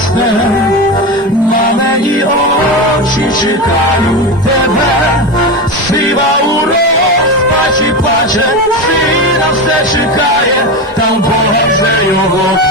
почне, на мені очі чекають тебе, сива у розпачі плаче, сина все чекає, там Бога все його.